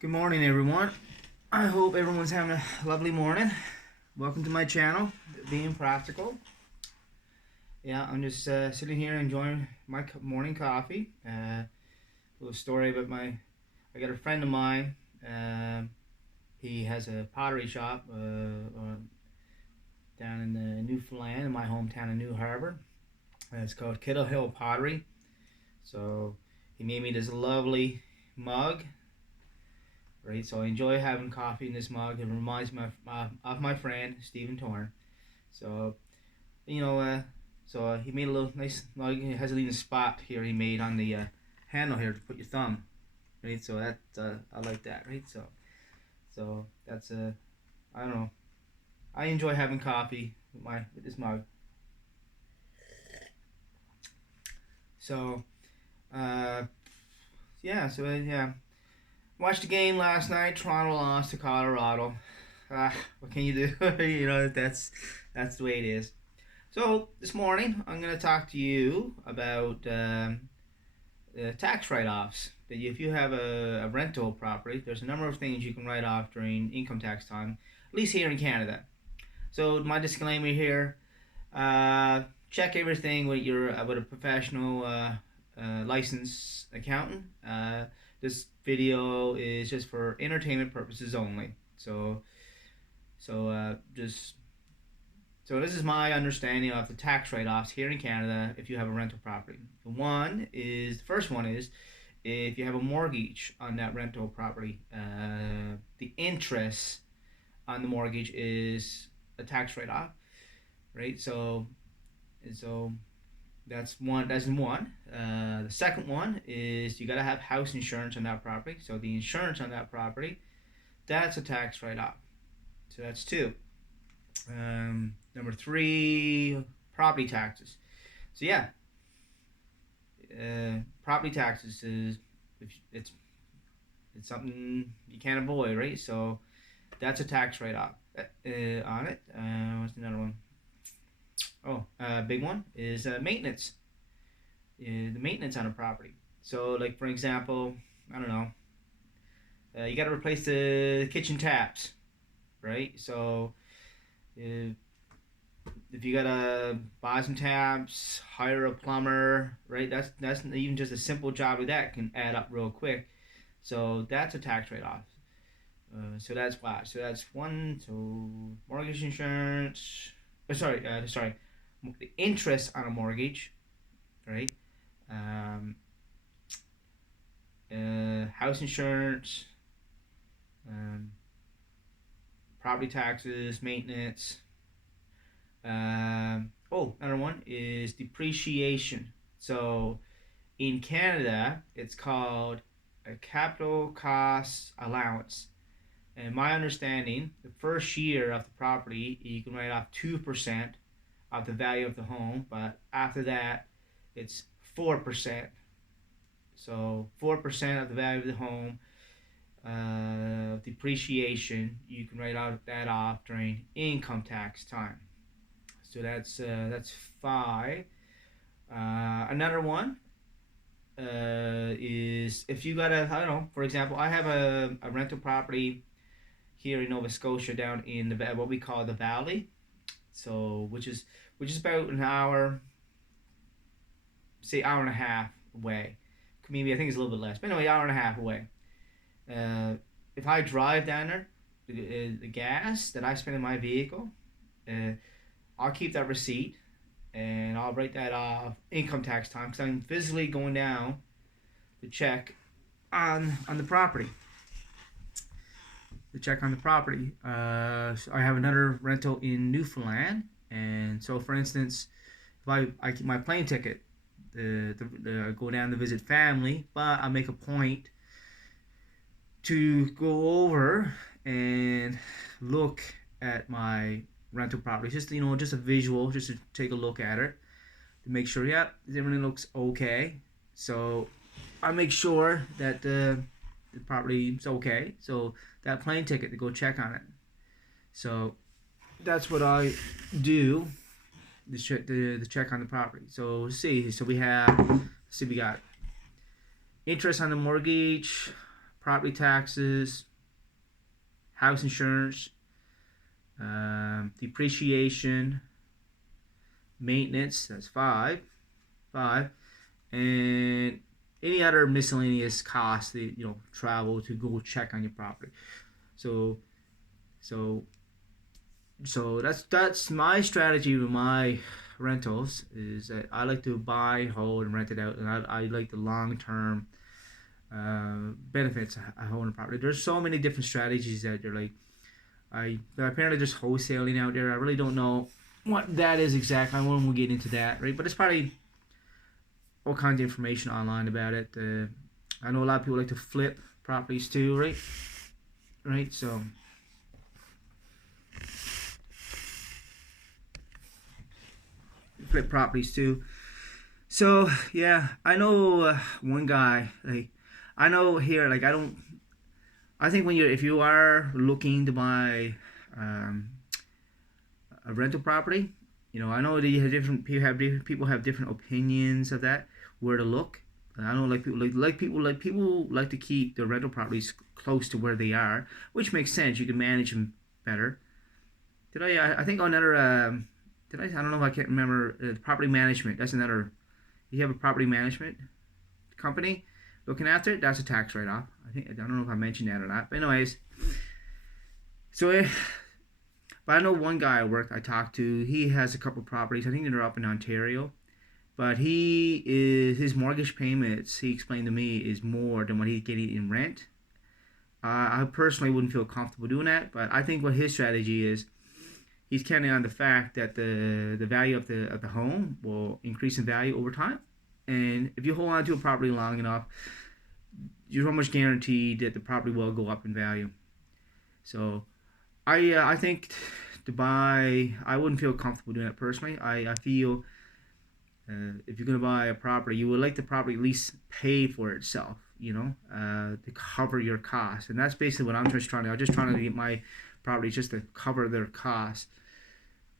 Good morning, everyone. I hope everyone's having a lovely morning. Welcome to my channel, Being Practical. Yeah, I'm just sitting here enjoying my morning coffee. A little story about I got a friend of mine. He has a pottery shop down in Newfoundland, in my hometown of New Harbor. It's called Kittle Hill Pottery. So he made me this lovely mug. Right, so I enjoy having coffee in this mug. It reminds me of my friend Stephen Torn. So you know, he made a little nice mug. It has a little spot here he made on the handle here to put your thumb. Right, so that I like that. Right, so that's I don't know. I enjoy having coffee with this mug. So uh, yeah. Watched the game last night. Toronto lost to Colorado. What can you do? That's the way it is. So this morning I'm going to talk to you about tax write-offs. That if you have a rental property, there's a number of things you can write off during income tax time, at least here in Canada. So my disclaimer here: check everything with a professional licensed accountant. This video is just for entertainment purposes only. Just so this is my understanding of the tax write-offs here in Canada if you have a rental property. The first one is if you have a mortgage on that rental property, the interest on the mortgage is a tax write-off, right? So that's one. The second one is you gotta have house insurance on that property. So the insurance on that property, that's a tax write-off. So that's two. Number three, property taxes. So yeah, property taxes is it's something you can't avoid, right? So that's a tax write-off on it. What's another one? Oh, big one is maintenance. The maintenance on a property. So, like for example, I don't know, you got to replace the kitchen taps, right? So, if you gotta buy some taps, hire a plumber, right? That's even just a simple job like that can add up real quick. So that's a tax write-off. So that's why. So that's one. So mortgage insurance. Sorry. The interest on a mortgage, right? Um, House insurance, um, property taxes, maintenance. Another one is depreciation. So in Canada, it's called a capital cost allowance. And my understanding, the first year of the property, you can write off 2% of the value of the home, but after that, it's 4%. So 4% of the value of the home, depreciation, you can write that off during income tax time. So that's five. Another one is if you got I don't know, for example, I have a rental property here in Nova Scotia down in what we call the Valley. So which is about an hour, say hour and a half away. Maybe I think it's a little bit less, but anyway, hour and a half away. If I drive down there, the gas that I spend in my vehicle, I'll keep that receipt and I'll write that off income tax time because I'm physically going down to check on the property. So I have another rental in Newfoundland, and so for instance, if I keep my plane ticket, go down to visit family, but I make a point to go over and look at my rental property, just a visual, just to take a look at it to make sure, everything looks okay. So I make sure that the property is okay. So that plane ticket to go check on it. So that's what I do. The check on the property. So we got interest on the mortgage, property taxes, house insurance, depreciation, maintenance, that's five, and any other miscellaneous costs that travel to go check on your property. So so that's my strategy with my rentals, is that I like to buy, hold, and rent it out, and I like the long term benefits of owning property. There's so many different strategies out there. Like apparently there's wholesaling out there. I really don't know what that is exactly. I won't get into that, right? But it's probably all kinds of information online about it. I know a lot of people like to flip properties too, right? Right, so flip properties too. So yeah, I know one guy. Like I know here, like I think if you are looking to buy a rental property, I know that you have people have different opinions of that, where to look. I know people like to keep their rental properties close to where they are, which makes sense. You can manage them better. I think on another I don't know if I can't remember. Property management. That's another. You have a property management company looking after it. That's a tax write-off. I don't know if I mentioned that or not. But anyways, so but I know one guy I talked to. He has a couple properties. I think they're up in Ontario. But his mortgage payments, he explained to me, is more than what he's getting in rent. I personally wouldn't feel comfortable doing that, but I think what his strategy is, he's counting on the fact that the value of the home will increase in value over time. And if you hold on to a property long enough, you're almost guaranteed that the property will go up in value. So I think to buy, I wouldn't feel comfortable doing it personally. I feel if you're going to buy a property, you would like the property at least pay for itself, to cover your costs. And that's basically what I'm just trying to get my properties just to cover their costs.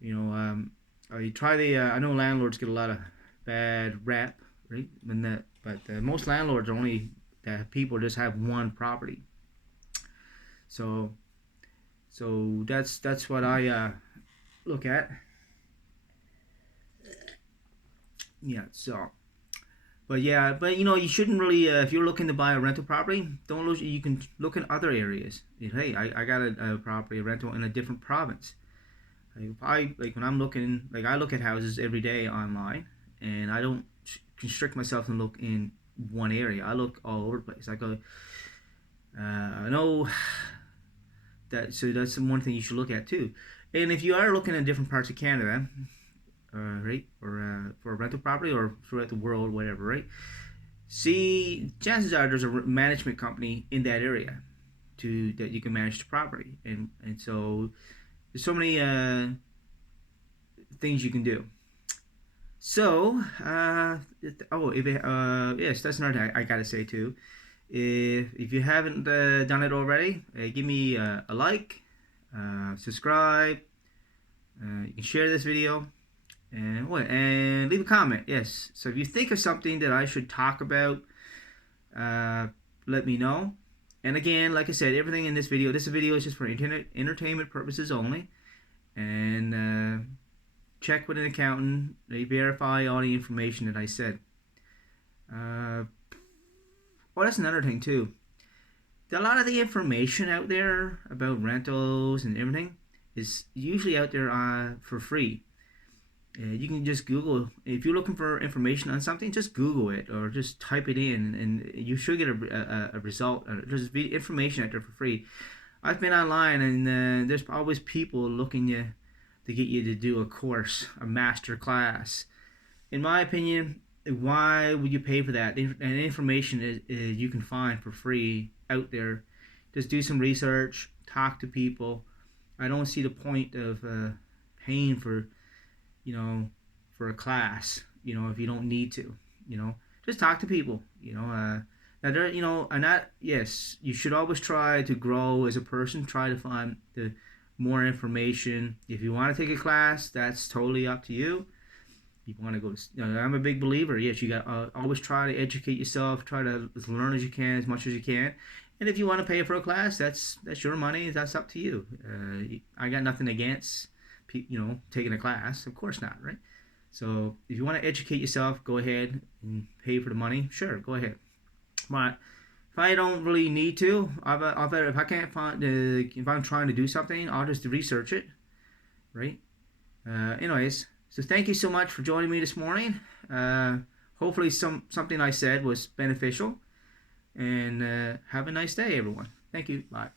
I know landlords get a lot of bad rep, right? But most landlords are only that people just have one property. So that's what I look at. Yeah, so, but you shouldn't really, if you're looking to buy a rental property, don't lose. You can look in other areas. Hey, I got a property, a rental in a different province. When I'm looking, I look at houses every day online, and I don't constrict myself and look in one area. I look all over the place. I know that, so that's one thing you should look at too. And if you are looking in different parts of Canada, right, or for a rental property or throughout the world, whatever, right? See, chances are there's a management company in that area that you can manage the property, and so there's so many things you can do. So, yes, that's another thing I gotta say too. If you haven't done it already, give me a like, subscribe. You can share this video. And leave a comment. Yes. So if you think of something that I should talk about, let me know. And again, like I said, everything in this video is just for entertainment purposes only. And check with an accountant. They verify all the information that I said. That's another thing too. A lot of the information out there about rentals and everything is usually out there for free. You can just Google. If you're looking for information on something, just Google it or just type it in, and you should get a result. There's information out there for free. I've been online, and there's always people looking to get you to do a course, a master class. In my opinion, why would you pay for that? And information is you can find for free out there. Just do some research, talk to people. I don't see the point of paying for a class, if you don't need to, just talk to people, now there, yes, you should always try to grow as a person, try to find the more information. If you want to take a class, that's totally up to you. You want to go to, I'm a big believer. Yes, you got always try to educate yourself. Try to learn as you can, as much as you can. And if you want to pay for a class, that's your money. That's up to you. I got nothing against, taking a class. Of course not, right? So if you want to educate yourself, go ahead and pay for the money. Sure, go ahead. But if I don't really need to, if I can't find, if I'm trying to do something, I'll just research it, right? Anyways, so thank you so much for joining me this morning. Hopefully something I said was beneficial. And have a nice day, everyone. Thank you. Bye.